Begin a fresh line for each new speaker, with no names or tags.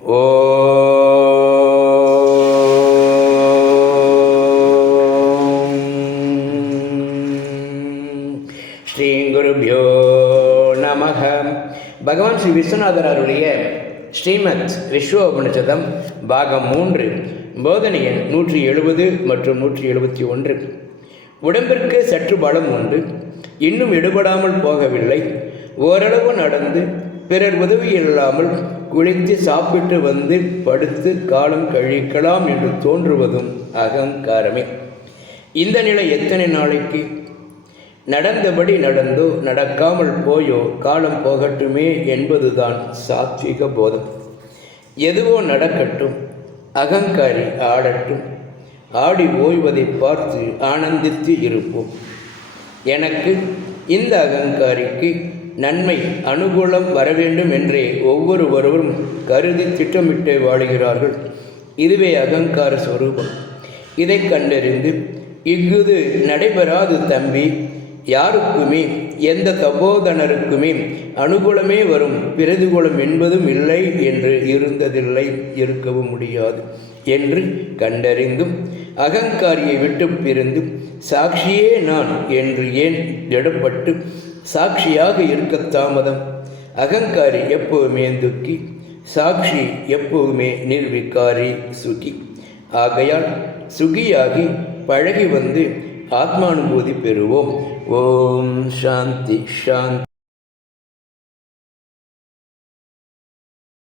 ஸ்ரீ குருபியோ நமக. பகவான் ஸ்ரீ விஸ்வநாதர் அருளிய ஸ்ரீமத் விஸ்வ உபனிஷதம் பாகம் மூன்று போதனை எண் நூற்றி எழுபது மற்றும் நூற்றி எழுபத்தி ஒன்று. உடம்பிற்கு சற்று பலம் உண்டு. இன்னும் எடுபடாமல் போகவில்லை. ஓரளவு நடந்து பிறர் உதவி இல்லாமல் குளித்து சாப்பிட்டு வந்து படுத்து காலம் கழிக்கலாம் என்று தோன்றுவதும் அகங்காரமே. இந்த நிலை எத்தனை நாளைக்கு? நடந்தபடி நடந்தோ நடக்காமல் போயோ காலம் போகட்டுமே என்பதுதான் சாத்விக போதம். எதுவோ நடக்கட்டும் அகங்காரி ஆடட்டும். ஆடி ஓய்வதை பார்த்து ஆனந்தித்து இருப்போம். எனக்கு இந்த அகங்காரிக்கு நன்மை அனுகூலம் வர வேண்டும் என்றே ஒவ்வொருவரும் கருதி திட்டமிட்டு வாழுகிறார்கள். இதுவே அகங்கார ஸ்வரூபம் இதை கண்டறிந்து இஃது நடைபெறாது தம்பி யாருக்குமே எந்த தபோதனருக்குமே அனுகூலமே வரும். பிரதிகூலம் என்பதும் இல்லை என்று இருந்ததில்லை இருக்கவும் முடியாது என்று கண்டறிந்தும் அகங்காரியை விட்டு பிரிந்து சாட்சியே நான் என்று ஏன் திடப்பட்டு சாட்சியாக இருக்க தாமதம். அகங்காரி எப்போவுமே துக்கி சாட்சி எப்போவுமே நிர்விகாரி சுகி. ஆகையால் சுகியாகி பழகி வந்து ஆத்மானுபூதி பெறுவோம். ஓம் சாந்தி சாந்தி.